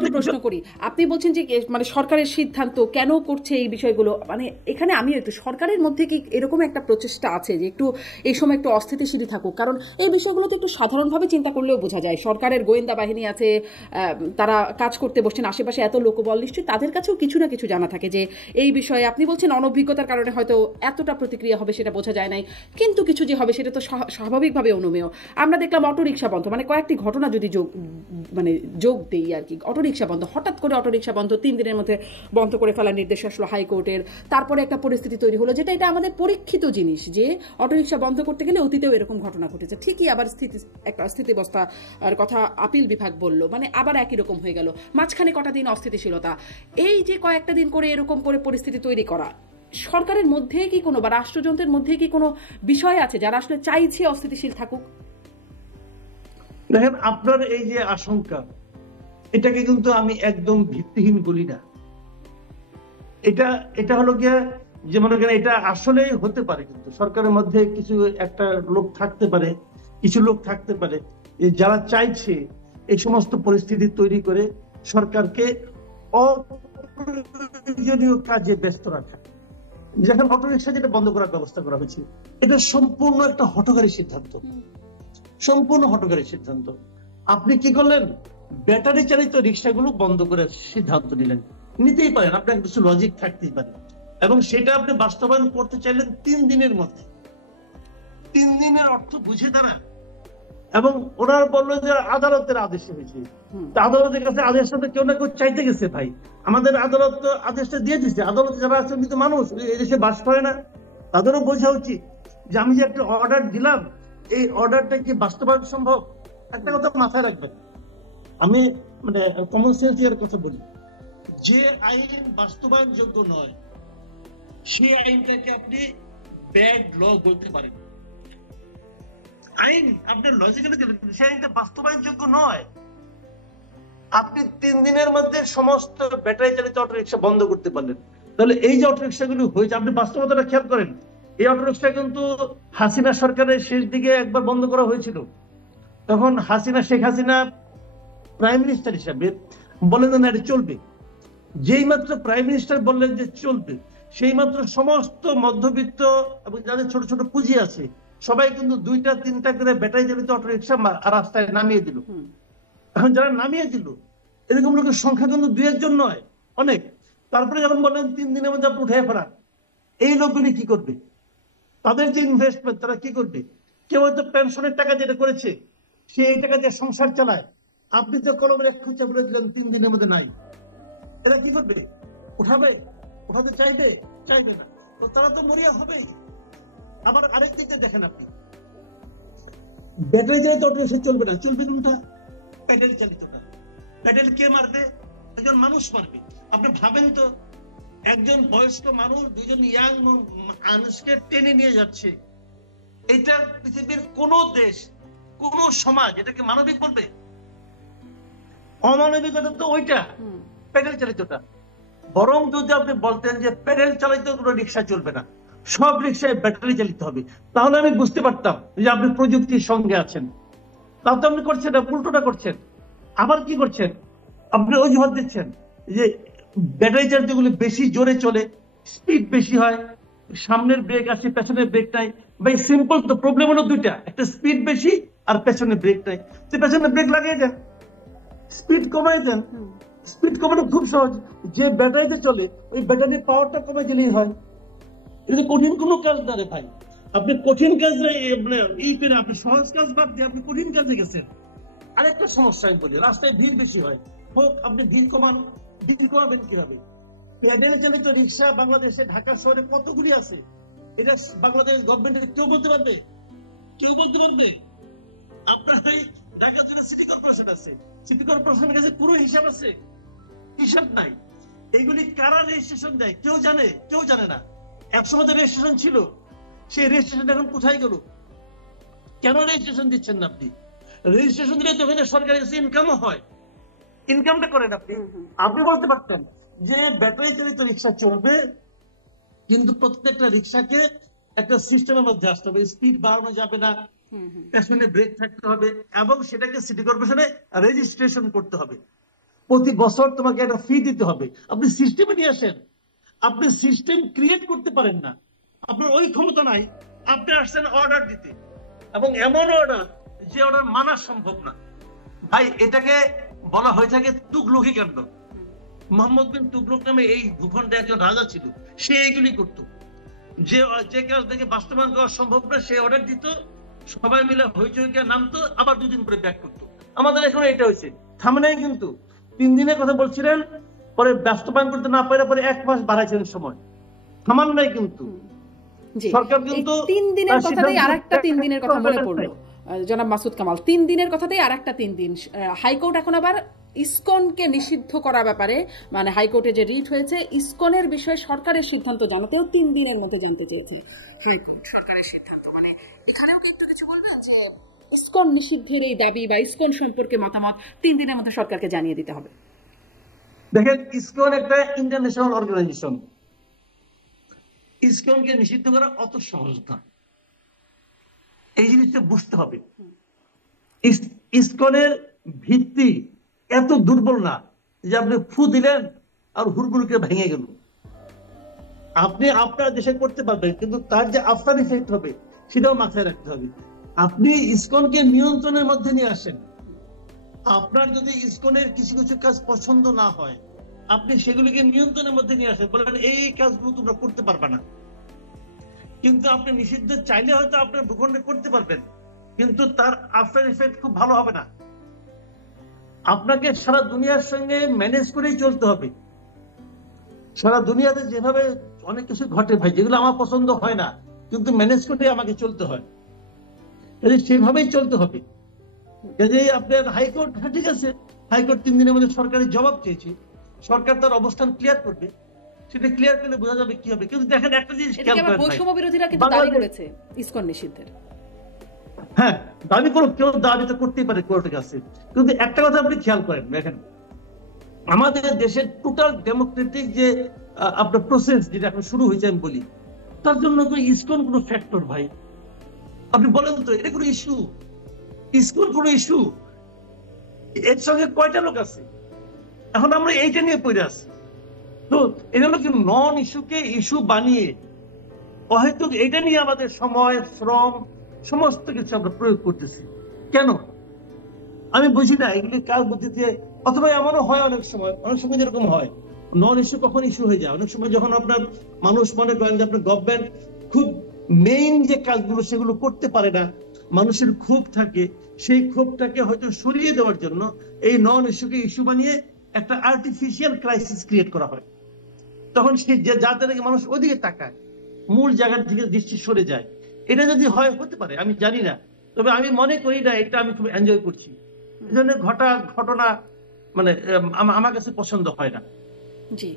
একটু প্রশ্ন করি, আপনি বলছেন যে মানে সরকারের সিদ্ধান্ত কেন করছে এই বিষয়গুলো, মানে এখানে আমি একটু সরকারের মধ্যে কি এরকম একটা প্রচেষ্টা আছে যে একটু এই সময় একটু অস্থিতিশীল থাকুক? কারণ এই বিষয়গুলো তো একটু সাধারণভাবে চিন্তা করলেও বোঝা যায়, সরকারের গোয়েন্দা বাহিনী আছে, তারা কাজ করতে বসছেন, আশেপাশে এত লোকবল, নিশ্চয়ই তাদের কাছেও কিছু না কিছু জানা থাকে যে এই বিষয়ে। আপনি বলছেন অনভিজ্ঞতার কারণে হয়তো এতটা প্রতিক্রিয়া হবে সেটা বোঝা যায় নাই, কিন্তু কিছু যে হবে সেটা তো স্বাভাবিকভাবে অনুমেয়। আমরা দেখলাম অটোরিকশা বন্ধ, মানে কয়েকটি ঘটনা যদি যোগ দেই আর কি, অটোরিকশা বন্ধ, হঠাৎ করে অটোরিকশা বন্ধ, 3 দিনের মধ্যে বন্ধ করে ফেলার নির্দেশ আসলো হাইকোর্টের। তারপরে একটা পরিস্থিতি তৈরি হলো যেটা এটা আমাদের পরীক্ষিত জিনিস যে অটোরিকশা বন্ধ করতে গেলে অতীতেও এরকম ঘটনা ঘটেছে। ঠিকই আবার একটা স্থিতিবস্থার কথা আপিল বিভাগ বলল, মানে আবার একই রকম হয়ে গেল, মাঝখানে কটা দিন অস্থিতিশীলতা। এই যে কয়েকটা দিন করে এরকম করে পরিস্থিতি তৈরি করা, সরকারের মধ্যে কি কোনো বা রাষ্ট্রযন্ত্রের মধ্যে কি কোনো বিষয় আছে যারা আসলে চাইছে অস্থিতিশীল থাকুক? দেখেন, আপনার এই যে আশঙ্কা, এটাকে কিন্তু আমি একদম ভিত্তিহীন বলি না। এটা হলো গিয়ে যে মনে করেন এটা আসলেই হতে পারে, কিন্তু সরকারের মধ্যে কিছু একটা লোক থাকতে পারে, কিছু লোক থাকতে পারে যারা চাইছে এই সমস্ত পরিস্থিতি তৈরি করে সরকারকে অপ্রয়োজনীয় কাজে ব্যস্ত রাখা। যেখানে অটোরিকশা যেটা বন্ধ করার ব্যবস্থা করা হয়েছে, এটা সম্পূর্ণ একটা হঠকারী সিদ্ধান্ত, সম্পূর্ণ হঠকারী সিদ্ধান্ত। আপনি কি করলেন? ব্যাটারি চালিত রিক্সাগুলো বন্ধ করে সিদ্ধান্ত নিলেন। নিতেই পারেন, আপনার কিছু লজিক থাকতেই পারে, এবং সেটা আপনি বাস্তবায়ন করতে চাইলেন 3 দিনের মধ্যে। 3 দিনের অর্থ বুঝে তারা, এবং ওনার বললো যে আদালতের আদেশে হয়েছে। আদালতের কাছে আদেশটা তো কেউ না কেউ চাইতে গেছে ভাই। আমাদের আদালত তো আদেশটা দিয়ে দিচ্ছে। আদালতে যারা আছেন কিন্তু মানুষ, এই দেশে বাস করে না, তাদেরও বোঝা উচিত যে আমি যে একটা অর্ডার দিলাম, এই অর্ডারটা কি বাস্তবায়ন সম্ভব। একটা কথা মাথায় রাখবেন, আমি মানে কমন সেন্স এর কথা বলি, যে আইন বাস্তবায়ন যোগ্য নয় সেই আইনটাকে আপনি ব্যাড ল বলতে পারেন। আইন আপনার লজিক্যালি সেই আইনটা বাস্তবায়ন যোগ্য নয়। আপনি 3 দিনের মধ্যে সমস্ত ব্যাটারি চালিত অটোরিকশা বন্ধ করতে পারলেন, তাহলে এই যে অটোরিকশাগুলো হয়েছে, আপনি বাস্তবতাটা খেয়াল করেন। এই অটোরিকশা কিন্তু হাসিনা সরকারের শেষ দিকে একবার বন্ধ করা হয়েছিল। তখন শেখ হাসিনা প্রাইম মিনিস্টার হিসাবে বললেন না এটা চলবে। যেই মাত্র প্রাইম মিনিস্টার বললেন যে চলবে, সেই মাত্র সমস্ত মধ্যবিত্ত এবং যাদের ছোট ছোট পুঁজি আছে সবাই কিন্তু 2টা-3টা করে ব্যাটারি চালিত অটোরিকশা রাস্তায় নামিয়ে দিল। এখন যারা নামিয়ে দিল, এরকম লোকের সংখ্যা কিন্তু 2-1 নয়, অনেক। তারপরে যখন বললেন 3 দিনের মধ্যে আপনি উঠে ফেলান, এই লোকগুলি কি করবে? তাদের যে ইনভেস্টমেন্ট, তারা কি করবে? কেউ হয়তো পেনশনের টাকা যেটা করেছে সেই টাকা দিয়ে সংসার চালায়, আপনি তো কলমের এক খুঁচা বলে দিলেন 3 দিনের মধ্যে নাই। এরা কি করবে? উঠাতে চাইবে না, তো তারা তো মরিয়া হবেই। আবার আরেক দিকে দেখেন, আপনি ব্যাটারি চালিত অটোরিকশা চলবে না, চলবে কোনটা? প্যাডেল চালিতটা। প্যাডেল কে মারবে? একজন মানুষ মারবে। আপনি ভাবেন তো, একজন বয়স্ক মানুষ 2জন ইয়াং মানুষকে টেনে নিয়ে যাচ্ছে, এটা পৃথিবীর কোন দেশ, কোন সমাজ এটাকে মানবিক বলবে? অমানবিকতা তো ওইটা, প্যাডেল চালিতটা। বরং যদি আপনি বলতেন যে প্যাডেল চালিত কোনো রিক্সা চলবে না, সব রিক্সায় ব্যাটারি চালিত হবে, তাহলে আমি বুঝতে পারতাম যে আপনি প্রযুক্তির সঙ্গে আছেন। তাও তো আপনি করছেন না, উল্টোটা করছেন। আবার কি করছেন? আপনি অজুহাত দিচ্ছেন যে ব্যাটারি চালিত গুলো বেশি জোরে চলে, স্পিড বেশি হয়, সামনের ব্রেক আছে পেছনের ব্রেক নাই। ভাই সিম্পল তো, প্রবলেম হলো 2টা, একটা স্পিড বেশি আর পেছনে ব্রেক নাই। তো পেছনে ব্রেক লাগিয়ে দেন, স্পিড কমাই দেন। স্পিড কমানো খুব সহজ, যে ব্যাটারিতে চলে ওই ব্যাটারির পাওয়ারটা কমে দিলেই হয়। এটা কঠিন কোনো কাজ না রে ভাই। আপনি কঠিন কাজ আপনি সহজ কাজ বাদ দিয়ে আপনি কঠিন কাজে গেছেন। আরেকটা সমস্যা আমি বলি, রাস্তায় ভিড় বেশি হয়, হোক, আপনি ভিড় কমাবেন কিভাবে? প্যাডেল চালিত রিক্সা বাংলাদেশে ঢাকা শহরে কতগুলি আছে, এটা বাংলাদেশ গভর্নমেন্টের কেউ বলতে পারবে? আপনার এই ঢাকা জেলা সিটি কর্পোরেশন আছে, সিটি কর্পোরেশনের কাছে পুরো হিসাব আছে? হিসাব নাই। এগুলি কারা রেজিস্ট্রেশন দেয় কেউ জানে না। একসময় তো রেজিস্ট্রেশন ছিল, সেই রেজিস্ট্রেশন এখন কোথায় গেল? কেন রেজিস্ট্রেশন দিচ্ছেন না আপনি? রেজিস্ট্রেশন দিলে তো সরকারের কাছে ইনকামও হয়, ইনকামটা করেন আপনি। আপনি বলতে পারতেন যে ব্যাটারি চালিত রিক্সা চলবে, কিন্তু প্রত্যেকটা রিক্সাকে একটা সিস্টেমের মধ্যে আসতে হবে, স্পিড বাড়ানো যাবে না, পেছনে ব্রেক থাকতে হবে, এবং সেটাকে সিটি কর্পোরেশনে রেজিস্ট্রেশন করতে হবে। প্রতি বছর তোমাকে একটা ফি দিতে হবে। আপনি সিস্টেমে নিয়ে আসেন, আপনি সিস্টেম ক্রিয়েট করতে পারেন না, আপনার ওই ক্ষমতা নাই। আপনি আসছেন অর্ডার দিতে, এবং এমন অর্ডার যে অর্ডার মানা সম্ভব না। ভাই এটাকে বলা হয়ে থাকে তুগলকি কাণ্ড। মোহাম্মদ বিন তুগলক নামে এই ভূখণ্ডে একজন রাজা ছিল, সে এইগুলি করত। যে কাজ থেকে বাস্তবায়ন করা সম্ভব না সে অর্ডার দিত, সবাই মিলে হইচইকে নামতো, আবার দুদিন পরে ব্যাক করতো। আমাদের এখানে এটা হয়েছে, থামে নাই কিন্তু 3 দিনের কথা বলছিলেন, পরে বাস্তবায়ন করতে না পারে পরে 1 মাস বাড়াইছিলেন সময়, থামান নাই কিন্তু সরকার। কিন্তু 3 দিনের কথাতেই আরেকটা 3 দিনের কথা মনে পড়লো জনাব মাসুদ কামাল। 3 দিনের কথাতেই আরেকটা 3 দিন। হাইকোর্ট এখন আবার ইসকনকে নিষিদ্ধ করার ব্যাপারে, মানে হাইকোর্টে যে রিট হয়েছে ইসকনের বিষয়ে সরকারের সিদ্ধান্ত জানাতেও 3 দিনের মধ্যে জানতে চেয়েছে সরকারের সিদ্ধান্ত। মানে এখানেও কি একটু কিছু বলবেন যে ইসকন নিষিদ্ধের এই দাবি বা ইসকন সম্পর্কে মতামত 3 দিনের মধ্যে সরকারকে জানিয়ে দিতে হবে? দেখেন, ইসকন একটা ইন্টারন্যাশনাল অর্গানাইজেশন, ইসকনকে নিষিদ্ধ করা অত সহজ না, এই জিনিসটা বুঝতে হবে। ইসকনের ভিত্তি এত দুর্বল না যে আপনি ফু দিলেন আর হুড়গুড়কে ভেঙে গেল। আপনি আপনার দেশে করতে পারবেন, কিন্তু তার যে আফটার ইফেক্ট হবে সেটাও মাথায় রাখতে হবে। আপনি ইসকনকে নিয়ন্ত্রণের মধ্যে নিয়ে আসেন, আপনার যদি ইসকনের কিছু কিছু কাজ পছন্দ না হয় আপনি সেগুলিকে নিয়ন্ত্রণের মধ্যে নিয়ে আসেন, বলেন এই কাজগুলো তোমরা করতে পারবে না। কিন্তু আপনি নিষিদ্ধ চাইলে হয়তো আপনার ভূখণ্ডে করতে পারবেন, কিন্তু তার আফটার ইফেক্ট খুব ভালো হবে না। আপনাকে সারা দুনিয়ার সঙ্গে ম্যানেজ করেই চলতে হবে। সারা দুনিয়াতে যেভাবে অনেক কিছু ঘটে ভাই, যেগুলো আমার পছন্দ হয় না, কিন্তু ম্যানেজ করে আমাকে চলতে হয়, সেভাবেই চলতে হবে। আপনার হাইকোর্ট, হ্যাঁ ঠিক আছে, হাইকোর্ট 3 দিনের মধ্যে সরকারের জবাব চেয়েছে, সরকার তার অবস্থান ক্লিয়ার করবে, সেটা ক্লিয়ার করলে বোঝা যাবে কি হবে। কিন্তু দেখেন একটা জিনিস খেয়াল করেন, বৈষম্য বিরোধীরা কিন্তু দাবি করেছে ইসকন নিষিদ্ধের। হ্যাঁ, দাবি করো, কেউ দাবি তো করতেই পারে কোর্টের কাছে, কিন্তু একটা কথা আপনি খেয়াল করেন, দেখেন আমাদের দেশের টোটাল ডেমোক্রেটিক যে আপনার প্রসেস যেটা এখন শুরু হয়েছে আমি বলি, তার জন্য ইসকন কোনো ফ্যাক্টর ভাই? আপনি বলেন তো, এটা কোনো ইস্যু? ইসকন কোনো ইস্যু? এর সঙ্গে কয়টা লোক আছে? এখন আমরা এইটা নিয়ে পড়ে আছি। তো এটা হলো কি নন ইস্যুকে ইস্যু বানিয়ে হয়তো এটা নিয়ে আমাদের সময়, শ্রম, সমস্ত কিছু আমরা প্রয়োগ করতেছি কেন? আমি বুঝি না এগুলি কার বুদ্ধিতে। অথবা এমনও হয় অনেক সময় যেরকম হয় নন ইস্যু কখন ইস্যু হয়ে যায়, অনেক সময় যখন আপনার মানুষ মনে করেন যে আপনার গভর্নমেন্ট খুব মেইন যে কাজগুলো সেগুলো করতে পারে না, মানুষের ক্ষোভ থাকে, সেই ক্ষোভটাকে হয়তো সরিয়ে দেওয়ার জন্য এই নন ইস্যুকে ইস্যু বানিয়ে একটা আর্টিফিশিয়াল ক্রাইসিস ক্রিয়েট করা হয়। তখন সেই যার থেকে মানুষ ওইদিকে তাকায়, মূল জায়গার দিকে দৃষ্টি সরে যায়। এটা যদি হয়, হতে পারে, আমি জানি না, তবে আমি মনে করি না এটা আমি খুব এনজয় করছি। এই জন্য ঘটনা মানে আমার কাছে পছন্দ হয় না। জি।